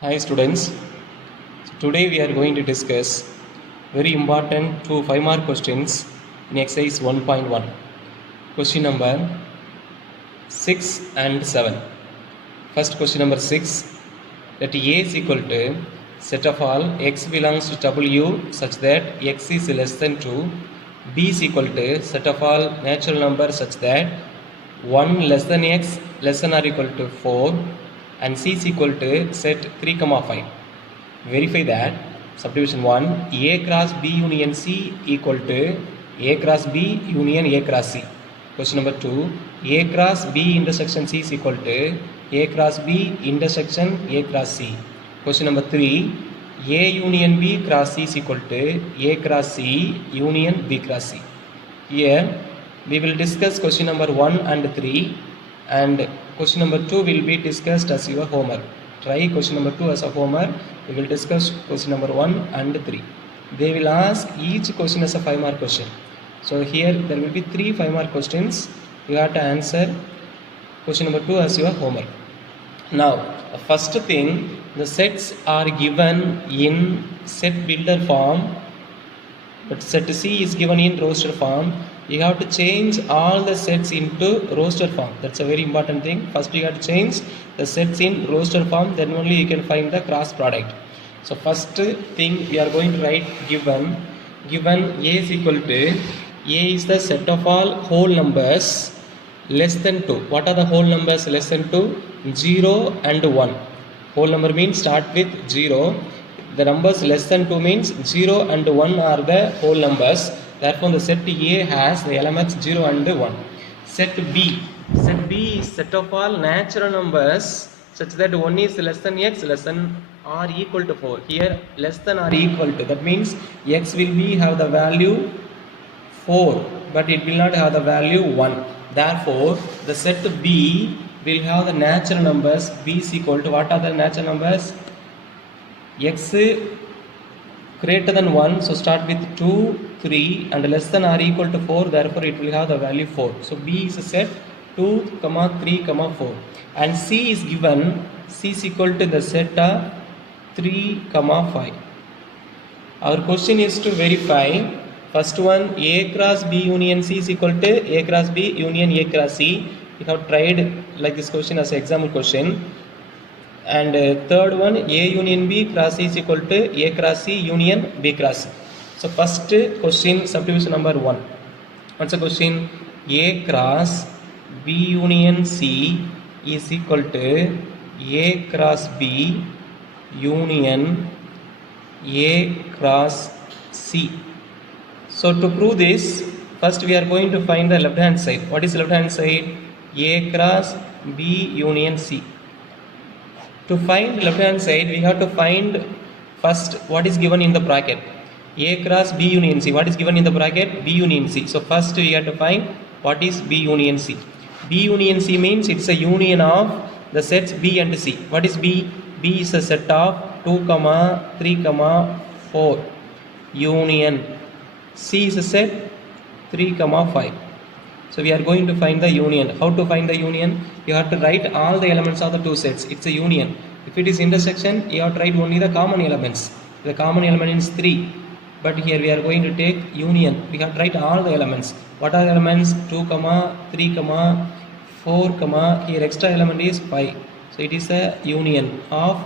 Hi students, today we are going to discuss very important 5 mark questions in exercise 1.1. Question number 6 and 7. First question number 6, that A is equal to set of all x belongs to W such that x is less than 2. B is equal to set of all natural numbers such that 1 less than x less than or equal to 4, and C is equal to set 3, 5. Verify that subdivision 1 A cross B union C equal to A cross B union A cross C. Question number 2, A cross B intersection C is equal to A cross B intersection A cross C. Question number 3, A union B cross C is equal to A cross C union B cross C. Here we will discuss question number 1 and 3, and question number 2 will be discussed as your homework. Try question number 2 as a homework. We will discuss question number 1 and 3. They will ask each question as a 5-mark question. So here there will be 3 5-mark questions. You have to answer question number 2 as your homework. Now, first thing, the sets are given in set builder form, but set C is given in roster form. You have to change all the sets into roster form. That's a very important thing. First you have to change the sets in roster form, then only you can find the cross product. So first thing we are going to write given A is equal to, A is the set of all whole numbers less than 2. What are the whole numbers less than 2? 0 and 1. Whole number means start with 0. The numbers less than 2 means 0 and 1 are the whole numbers. Therefore, the set A has the elements 0 and 1. Set B is set of all natural numbers such that 1 is less than x less than or equal to 4. Here less than or equal to, that means x will be have the value 4, but it will not have the value 1. Therefore, the set B will have the natural numbers. B is equal to, what are the natural numbers? X greater than 1, so start with 2, 3 and less than or equal to 4, therefore it will have the value 4. So B is a set 2, 3, 4. And C is given, C is equal to the set of 3, 5. Our question is to verify, first one, A cross B union C is equal to A cross B union A cross C. We have tried like this question as an example question. And third one, A union B cross C is equal to A cross C union B cross C. So first question, subdivision number 1. What's the question? A cross B union C is equal to A cross B union A cross C. So to prove this, first we are going to find the left hand side. What is left hand side? A cross B union C. To find left hand side, we have to find first what is given in the bracket. A cross B union C. What is given in the bracket? B union C. So first we have to find what is B union C. B union C means it's a union of the sets B and C. What is B? B is a set of 2, 3, 4. Union. C is a set 3, 5. So we are going to find the union. How to find the union? You have to write all the elements of the two sets. It's a union. If it is intersection, you have to write only the common elements. The common element is 3. But here we are going to take union. We have to write all the elements. What are the elements? 2, 3, 4, here extra element is 5. So it is a union of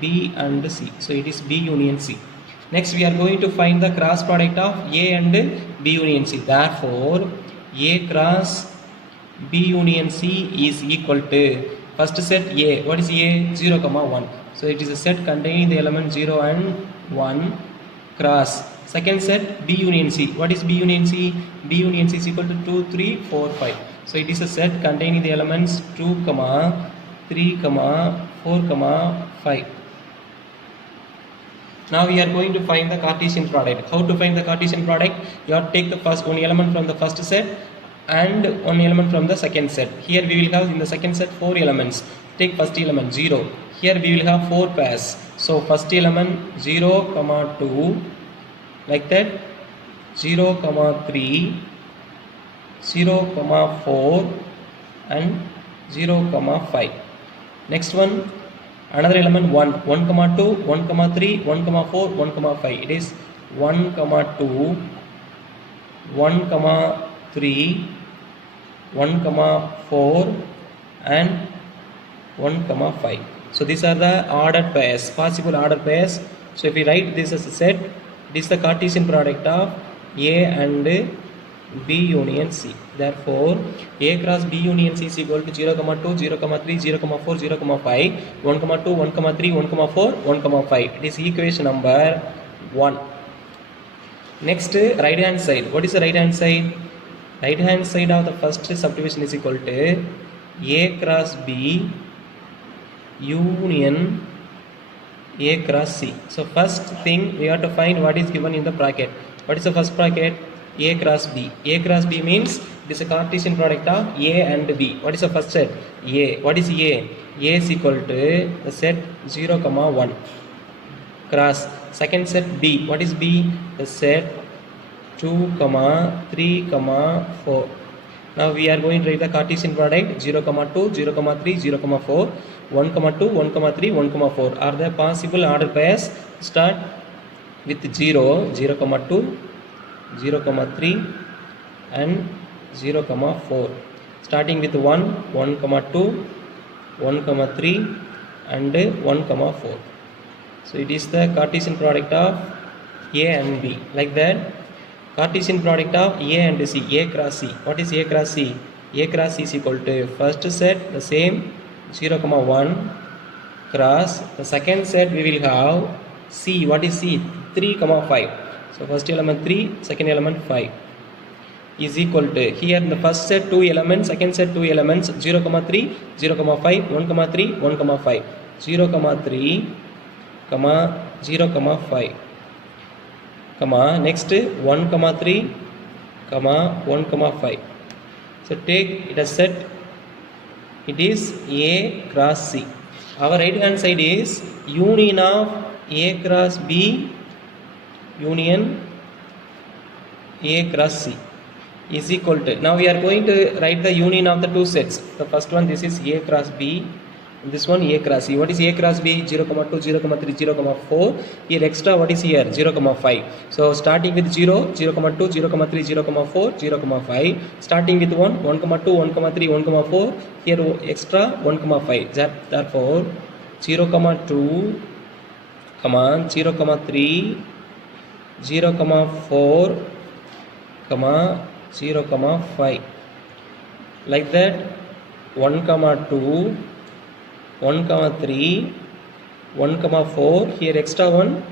B and C. So it is B union C. Next we are going to find the cross product of A and B union C. Therefore, A cross B union C is equal to, first set A. What is A? 0, 1. So it is a set containing the element 0 and 1 cross. Second set B union C. What is B union C? B union C is equal to 2, 3, 4, 5. So it is a set containing the elements 2, 3, 4, 5. Now we are going to find the Cartesian product. How to find the Cartesian product? You have to take the first one element from the first set and one element from the second set. Here we will have in the second set 4 elements. Take first element 0. Here we will have 4 pairs. So first element 0, 2, like that, 0, 3, 0, 4 and 0, 5. Next one Another element 1, 1 comma 2, 1 comma 3, 1 comma 4, 1 comma 5. It is 1 comma 2, 1 comma 3, 1 comma 4 and 1 comma 5. So these are the ordered pairs, possible ordered pairs. So if we write this as a set, it is the Cartesian product of A and B union C. Therefore, A cross B union C is equal to 0, 2, 0, 3, 0, 4, 0, 5, 1, 2, 1, 3, 1, 4, 1, 5. It is equation number 1. Next, right hand side. What is the right hand side? Right hand side of the first subdivision is equal to A cross B union A cross C. So first thing we have to find what is given in the bracket. What is the first bracket? A cross B. A cross B means it is a Cartesian product of A and B. What is the first set? A. What is A? A is equal to the set 0, 1 cross. Second set B. What is B? The set 2, 3, 4. Now we are going to write the Cartesian product 0, 2, 0, 3, 0, 4, 1, 2, 1, 3, 1, 4 are the possible order pairs. Start with 0, 0, 2, 0, 3 and 0, 4. Starting with 1, 1, 2, 1, 3 and 1, 4. So it is the Cartesian product of A and B. Like that, Cartesian product of A and C, A cross C. What is A cross C? A cross C is equal to first set the same 0, 1 cross. The second set we will have C. What is C? 3, 5. So first element 3, second element 5 is equal to, here in the first set 2 elements, second set 2 elements 0, 3, 0, 5, 1, 3, 1, 5, 0, 3, 0, 5. Next 1, 3, 1, 5. So take it as set, it is A cross C. Our right hand side is union of A cross B union A cross C is equal to, now we are going to write the union of the two sets. The first one, this is A cross B, this one A cross C. What is A cross B? 0, 2, 0, 3, 0, 4. Here extra, what is here? 0, 5. So starting with 0, 0, 2, 0, 3, 0, 4, 0, 5. Starting with 1, 1, 2, 1, 3, 1, 4. Here extra 1, 5. Therefore 0, 2, 0, 3, 0, 4, 0, 5. Like that, 1, 2, 1, 3, 1, 4. Here extra 1,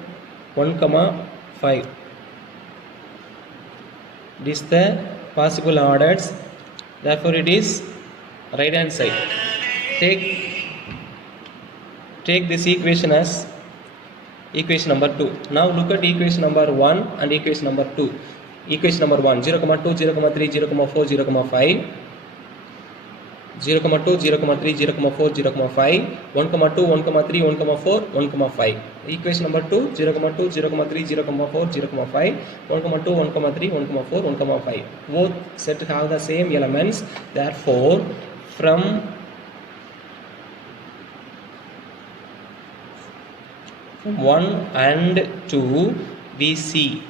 5. This is the possible orders. Therefore, it is right hand side. Take this equation as equation number 2. Now look at equation number 1 and equation number 2. Equation number 1, 0, 2, 0, 3, 0, 4, 0, 5. 0, 2, 0, 3, 0, 4, 0, 5. 1, 2, 1, 3, 1, 4, 1, 5. Equation number 2, 0, 2, 0, 3, 0, 4, 0, 5. 1, 2, 1, 3, 1, 4, 1, 5. Both set have the same elements. Therefore, from 1 and 2, we see,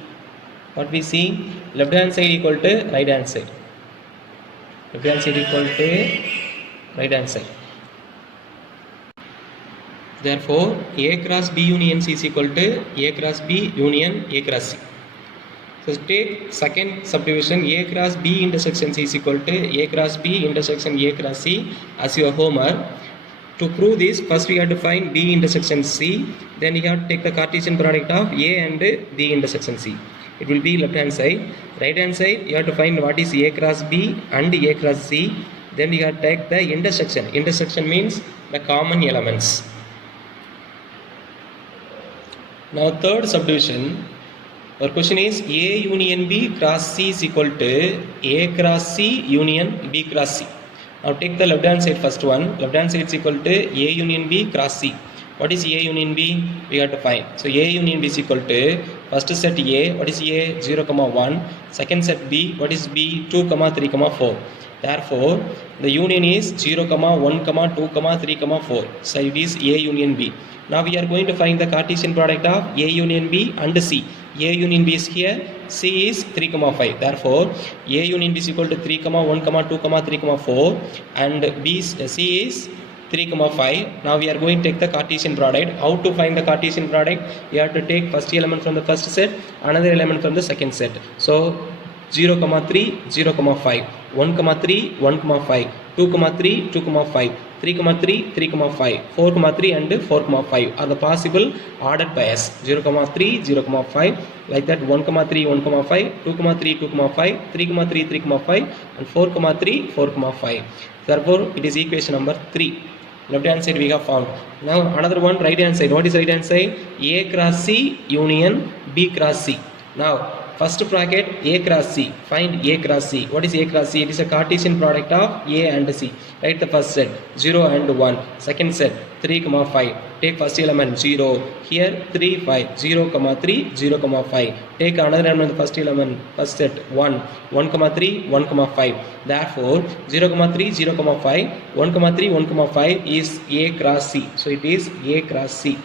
what we see? Left hand side equal to right hand side. Left hand side equal to right hand side. Therefore, A cross B union C is equal to A cross B union A cross C. So take second subdivision, A cross B intersection C is equal to A cross B intersection A cross C as your homework. To prove this, first we have to find B intersection C, then you have to take the Cartesian product of A and B intersection C. It will be left hand side. Right hand side, you have to find what is A cross B and A cross C. Then you have to take the intersection. Intersection means the common elements. Now third subdivision, our question is A union B cross C is equal to A cross C union B cross C. Now take the left hand side first one. Left hand side is equal to A union B cross C. What is A union B? We have to find. So A union B is equal to first set A. What is A? 0, 1. Second set B. What is B? 2, 3, 4. Therefore, the union is 0, 1, 2, 3, 4. So it is A union B. Now we are going to find the Cartesian product of A union B and C. A union B is here, C is 3, 5. Therefore, A union B is equal to 3, 1, 2, 3, 4 and C is 3, 5. Now we are going to take the Cartesian product. How to find the Cartesian product? We have to take first element from the first set, another element from the second set. So 0, 3, 0, 5, 1, 3, 1, 5, 2, 3, 2, 5, 3, 3, 3, 5, 4, 3 and 4, 5 are the possible ordered pairs. 0, 3, 0, 5, like that 1, 3, 1, 5, 2, 3, 2, 5, 3, 3, 3, 5 and 4, 3, 4, 5. Therefore, it is equation number 3. Left hand side we have found. Now another one, right hand side. What is right hand side? A cross C union B cross C. Now first bracket A cross C. Find A cross C. What is A cross C? It is a Cartesian product of A and C. Write the first set 0 and 1. Second set 3, 5. Take first element 0. Here 3, 5. 0, 3, 0, 5. Take another element, first element, first set 1. 1, 3, 1, 5. Therefore 0, 3, 0, 5. 1, 3, 1, 5 is A cross C. So it is A cross C.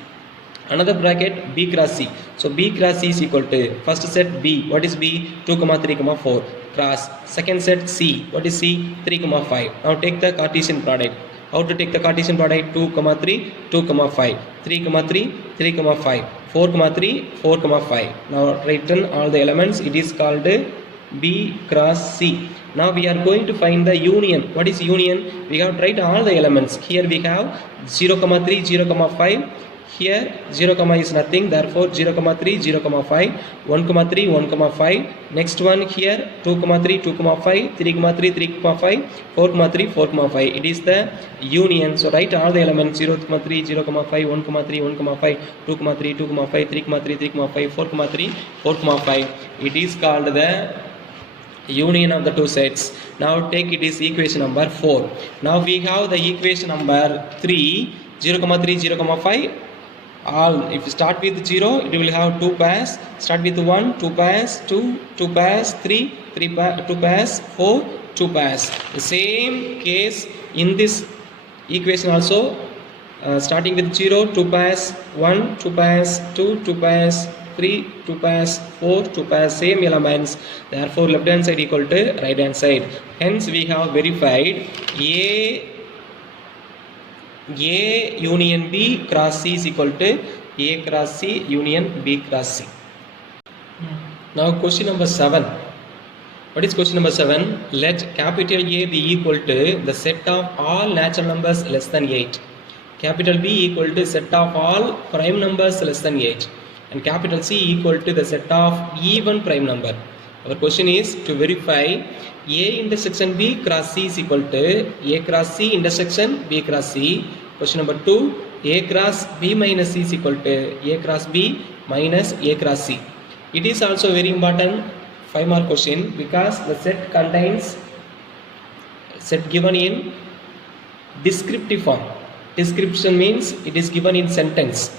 Another bracket B cross C. So B cross C is equal to first set B. What is B? 2, 3, 4 cross. Second set C. What is C? 3, 5. Now take the Cartesian product. How to take the Cartesian product? 2, 3, 2, 5, 3, 3, 3, 5, 4, 3, 4, 5. Now written all the elements. It is called B cross C. Now we are going to find the union. What is union? We have to write all the elements. Here we have 0, 3, 0, 5. Here 0, is nothing, therefore 0, 3, 0, 5, 1, 3, 1, 5. Next one here 2, 3, 2, 5, 3, 3, 3, 5, 4, 3, 4, 5. It is the union. So write all the elements 0, 3, 0, 5, 1, 3, 1, 5, 2, 3, 2, 5, 3, 3, 3, 5, 4, 3, 4, 5. It is called the union of the two sets. Now take it is equation number 4. Now we have the equation number 3, 0, 3, 0, 5. All if you start with 0, it will have 2 pairs. Start with 1, 2 pairs, 2 pairs, 3 pairs, 2 pairs, 4 2 pairs. The same case in this equation also. Starting with 0, 2 pairs, 1, 2 pairs, 2 pairs, 3, 2 pairs, 4, 2 pairs, same elements. Therefore, left hand side equal to right hand side. Hence, we have verified A union B cross C is equal to A cross C union B cross C. Now, question number 7. What is question number 7? Let capital A be equal to the set of all natural numbers less than 8. Capital B equal to set of all prime numbers less than 8. And capital C equal to the set of even prime number. Our question is to verify A intersection B cross C is equal to A cross C intersection B cross C. Question number 2, A cross B minus C is equal to A cross B minus A cross C. It is also very important 5-mark question because the set contains set given in descriptive form. Description means it is given in sentence.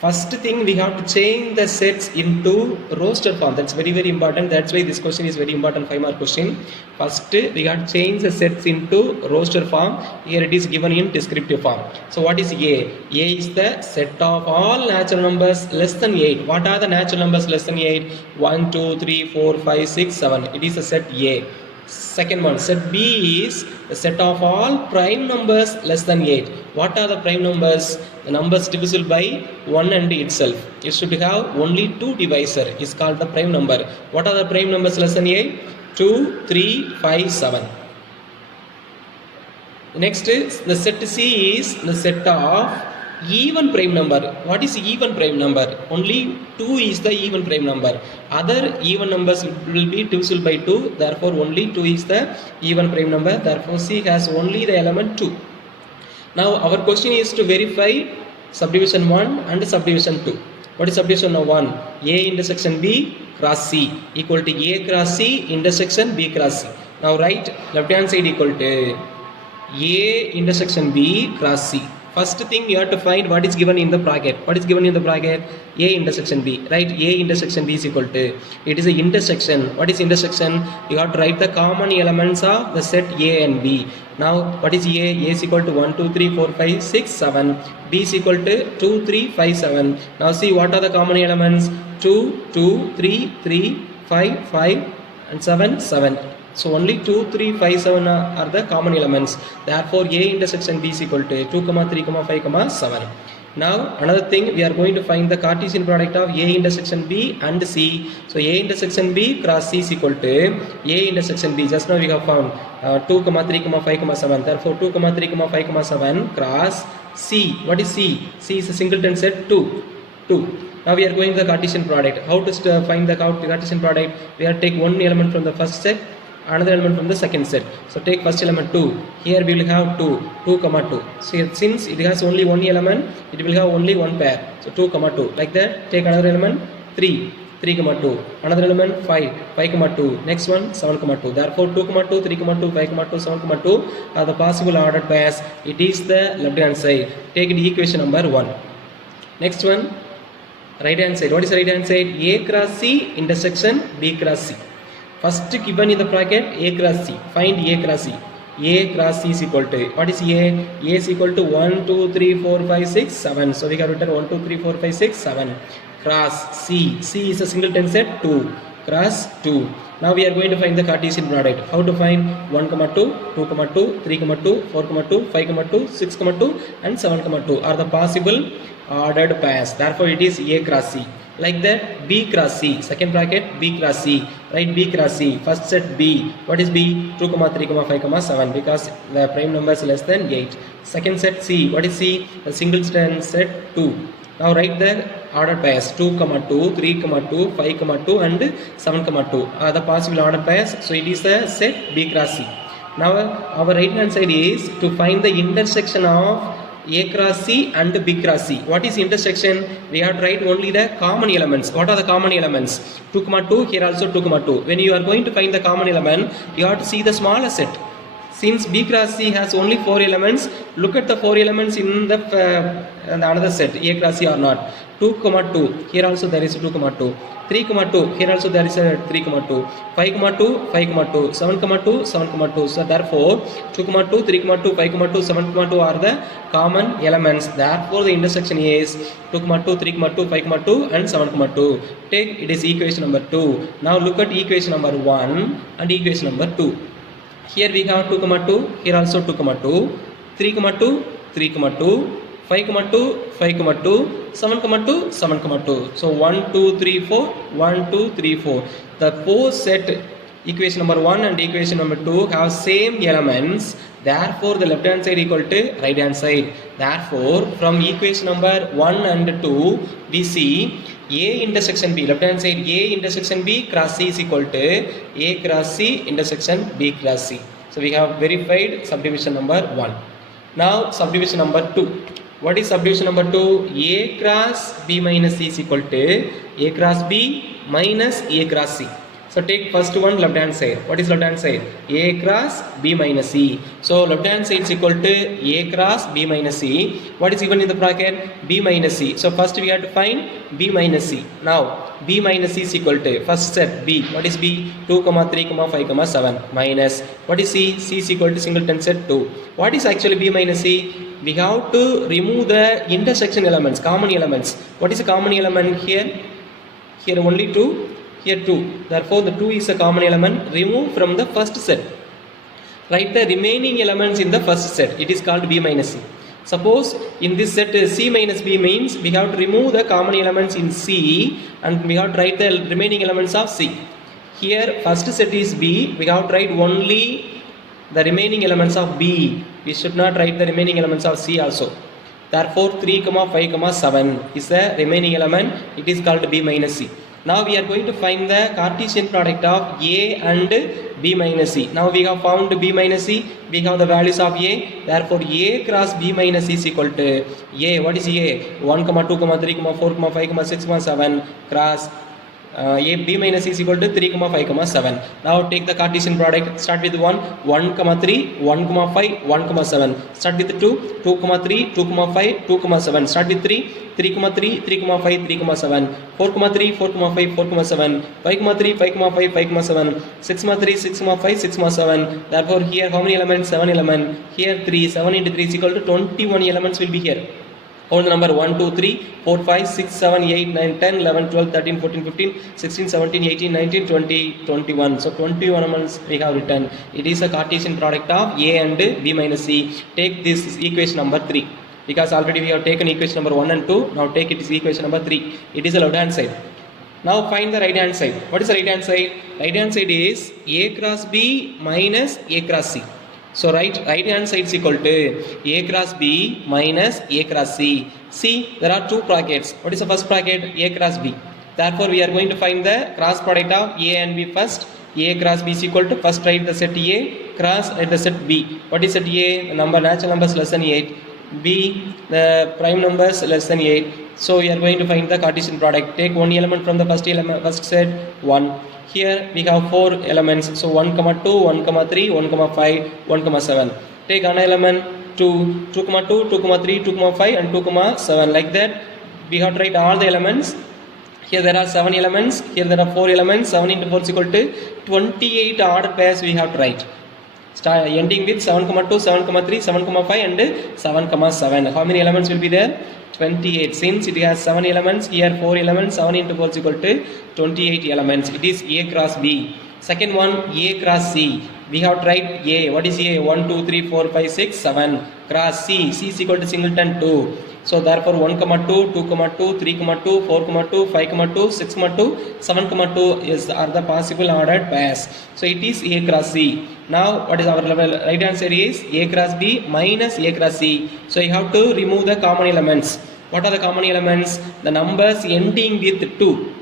First thing we have to change the sets into roster form. That's very important. That's why this question is very important 5-mark question. First we have to change the sets into roster form. Here it is given in descriptive form. So what is A? A is the set of all natural numbers less than 8. What are the natural numbers less than 8? 1, 2, 3, 4, 5, 6, 7. It is the set A. Second one, set B is the set of all prime numbers less than 8. What are the prime numbers? The numbers divisible by 1 and itself. You should have only 2 divisor is called the prime number. What are the prime numbers less than 8? 2, 3, 5, 7. Next is the set C is the set of even prime number. What is even prime number? Only 2 is the even prime number. Other even numbers will be divisible by 2. Therefore, only 2 is the even prime number. Therefore, C has only the element 2. Now, our question is to verify subdivision 1 and subdivision 2. What is subdivision 1? A intersection B cross C equal to A cross C intersection B cross C. Now, write left hand side equal to A intersection B cross C. first thing you have to find what is given in the bracket. What is given in the bracket? A intersection B, right? A intersection B is equal to, it is an intersection. What is intersection? You have to write the common elements of the set A and B. Now what is A? A is equal to 1, 2, 3, 4, 5, 6, 7. B is equal to 2, 3, 5, 7. Now see what are the common elements? 2, 2, 3, 3, 5, 5 and 7, 7. So only 2, 3, 5, 7 are the common elements. Therefore A intersection B is equal to 2, 3, 5, 7. Now another thing, we are going to find the Cartesian product of A intersection B and C. So A intersection B cross C is equal to A intersection B. Just now we have found 2, 3, 5, 7. Therefore 2, 3, 5, 7 cross C. What is C? C is a singleton set 2. 2. Now we are going to the Cartesian product. How to find the Cartesian product? We have to take one element from the first set, another element from the second set. So take first element 2. Here we will have 2, 2, 2. So since it has only one element, it will have only one pair. So 2, 2. Like that, take another element 3, 3, 2. Another element 5, 5, 2. Next one 7, 2. Therefore 2, 2, 3, 2, 5, 2, 7, 2 are the possible ordered pairs. It is the left hand side. Take the equation number 1. Next one, right hand side. What is the right hand side? A cross C intersection B cross C. First given in the bracket A cross C. Find A cross C. A cross C is equal to, what is A? A is equal to 1, 2, 3, 4, 5, 6, 7. So we have written 1, 2, 3, 4, 5, 6, 7. Cross C. C is a singleton set 2. Cross 2. Now we are going to find the Cartesian product. How to find 1, 2, 2, 2, 3, 2, 4, 2, 5, 2, 6, 2 and 7, 2 are the possible ordered pairs. Therefore it is A cross C. Like that, B cross C. Second bracket B cross C. Right, B cross C. First set B. What is B? 2, 3, 5, 7 because the prime number is less than 8. Second set C. What is C? The singleton set 2. Now write the ordered pairs 2, 2, 3, 2, 5, 2 and 7, 2 are the possible ordered pairs. So it is the set B cross C. Now our right hand side is to find the intersection of A cross C and B cross C. What is intersection? We have to write only the common elements. What are the common elements? 2, 2, here also 2, 2. When you are going to find the common element, you have to see the smaller set. Since B cross C has only 4 elements, look at the 4 elements in the another set, A cross C or not. 2, 2, here also there is 2, 2. 3, 2, here also there is a 3, 2. 5, 2, 5, 2. 7, 2, 7, 2. So therefore, 2, 2, 3, 2, 5, 2, 7, 2 are the common elements. Therefore the intersection is 2, 2, 3, 2, 5, 2 and 7, 2. Take it is equation number 2. Now look at equation number 1 and equation number 2. Here we have 2, 2, here also 2, 2, 3, 2, 3, 2, 5, 2, 5, 2, 7, 2, 7, 2. So 1, 2, 3, 4, 1, 2, 3, 4. The four set equation number 1 and equation number 2 have same elements. Therefore the left hand side equal to right hand side. Therefore from equation number 1 and 2 we see A intersection B, left hand side A intersection B cross C is equal to A cross C intersection B cross C. So we have verified subdivision number 1. Now subdivision number 2. What is subdivision number 2? A cross B minus C is equal to A cross B minus A cross C. So take first one left hand side. What is left hand side? A cross B minus C. So left hand side is equal to A cross B minus C. What is given in the bracket? B minus C. So first we have to find B minus C. Now B minus C is equal to first set B. What is B? 2, 3, 5, 7 minus. What is C? C is equal to singleton set 2. What is actually B minus C? We have to remove the intersection elements, common elements. What is a common element here? Here only 2. Here 2. Therefore the 2 is a common element. Remove from the first set. Write the remaining elements in the first set. It is called B minus C. Suppose in this set C minus B means we have to remove the common elements in C and we have to write the remaining elements of C. Here first set is B. We have to write only the remaining elements of B. We should not write the remaining elements of C also. Therefore 3, 5, 7 is the remaining element. It is called B minus C. Now we are going to find the Cartesian product of A and B minus C. Now we have found B minus C. We have the values of A. Therefore A cross B minus C is equal to A. What is A? 1, 2, 3, 4, 5, 6, 7 cross a b minus c is equal to 3 comma 5 comma 7. Now take the Cartesian product. Start with 1 comma 3, 1 comma 5, 1 comma 7. Start with 2 comma 3, 2 comma 5, 2 comma 7. Start with 3 comma 3, 3 comma 5, 3 comma 7. 4 comma 3, 4 comma 5, 4 comma 7. 5 comma 3, 5 comma 5, 5 comma 7. 6 comma 3, 6 comma 5, 6 comma 7. Therefore here how many elements? 7 elements. Here 3, 7 into 3 is equal to 21 elements will be here. Hold the number 1, 2, 3, 4, 5, 6, 7, 8, 9, 10, 11, 12, 13, 14, 15, 16, 17, 18, 19, 20, 21. So 21 elements we have written. It is a Cartesian product of A and B minus C. Take this equation number 3. Because already we have taken equation number 1 and 2. Now take it is equation number 3. It is the left hand side. Now find the right hand side. What is the right hand side? Right hand side is A cross B minus A cross C. So right hand side is equal to A cross B minus A cross C. See, there are two brackets. What is the first bracket? A cross B. Therefore we are going to find the cross product of A and B first. A cross B is equal to, first write the set A, cross write the set B. What is set A? The number, natural numbers less than 8. B, the prime numbers less than 8. So we are going to find the Cartesian product. Take one element from the first set, 1. Here we have 4 elements. So 1, 2, 1, 3, 1, 5, 1, 7. Take another element 2, 2, 2, 2, 3, 2, 5 and 2, 7. Like that we have to write all the elements. Here there are 7 elements. Here there are 4 elements. 7 into 4 is equal to 28 ordered pairs we have to write. Start ending with 7, 2, 7, 3, 7, 5 and 7, 7. How many elements will be there? 28. Since it has 7 elements, here 4 elements, 7 into 4 is equal to 28 elements. It is A cross B. Second one, A cross C. We have to write A. What is A? 1, 2, 3, 4, 5, 6, 7. Cross C. C is equal to singleton 2. So therefore 1, 2, 2, 2, 3, 2, 4, 2, 5, 2, 6, 2, 7, 2 are the possible ordered pairs. So it is A cross C. Now what is our level? Right hand side is A cross B minus A cross C. So you have to remove the common elements. What are the common elements? The numbers ending with 2.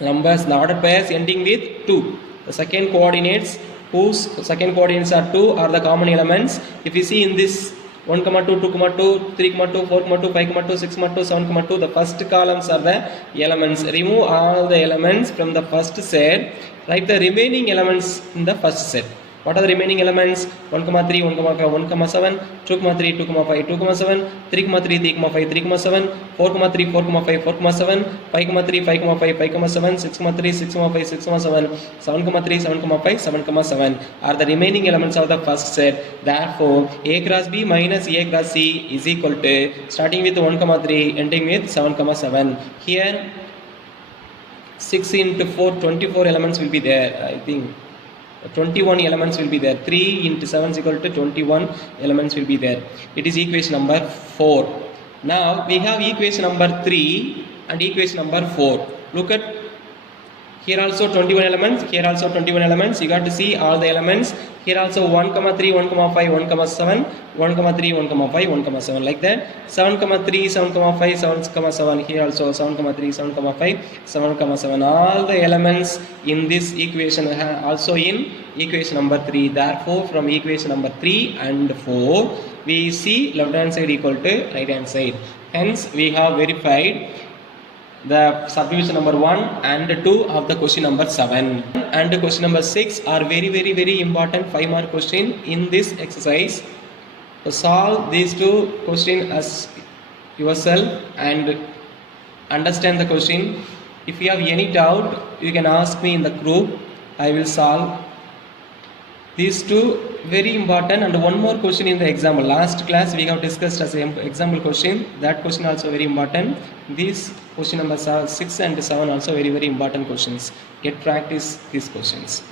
Numbers, the ordered pairs ending with 2. The second coordinates whose second coordinates are 2 are the common elements. If you see in this 1, 2, 2, 2, 3, 2, 4, 2, 5, 2, 6, 2, 7, 2, the first columns are the elements. Remove all the elements from the first set. Write the remaining elements in the first set. What are the remaining elements? 1, 3, 1, 5, 1, 7, 2, 3, 2, 5, 2, 7, 3, 3, 3, 5, 3, 7, 4, 3, 4, 5, 4, 7, 5, 3, 5, 5, 5, 7, 6, 3, 6, 5, 6, 7, 7, 3, 7, 5, 7, 7 are the remaining elements of the first set. Therefore, A cross B minus A cross C is equal to, starting with 1, 3, ending with 7, 7. Here, 6 into 4, 24 elements will be there, I think. 21 elements will be there. 3 into 7 is equal to 21 elements will be there. It is equation number 4. Now we have equation number 3 and equation number 4. Look at here also 21 elements, here also 21 elements. You got to see all the elements. Here also 1, 3, 1, 5, 1, 7, 1, 3, 1, 5, 1, 7, like that. 7, 3, 7, 5, 7, 7. Here also 7, 3, 7, 5, 7, 7. All the elements in this equation are also in equation number 3. Therefore, from equation number 3 and 4, we see left hand side equal to right hand side. Hence, we have verified the subdivision number 1 and 2 of the question number 7 and question number 6 are very important 5-mark question in this exercise. So solve these two questions as yourself and understand the question. If you have any doubt, you can ask me in the group. I will solve these two very important. And one more question in the example. Last class we have discussed as an example question. That question also very important. These question number 6 and 7 also very important questions. Get practice these questions.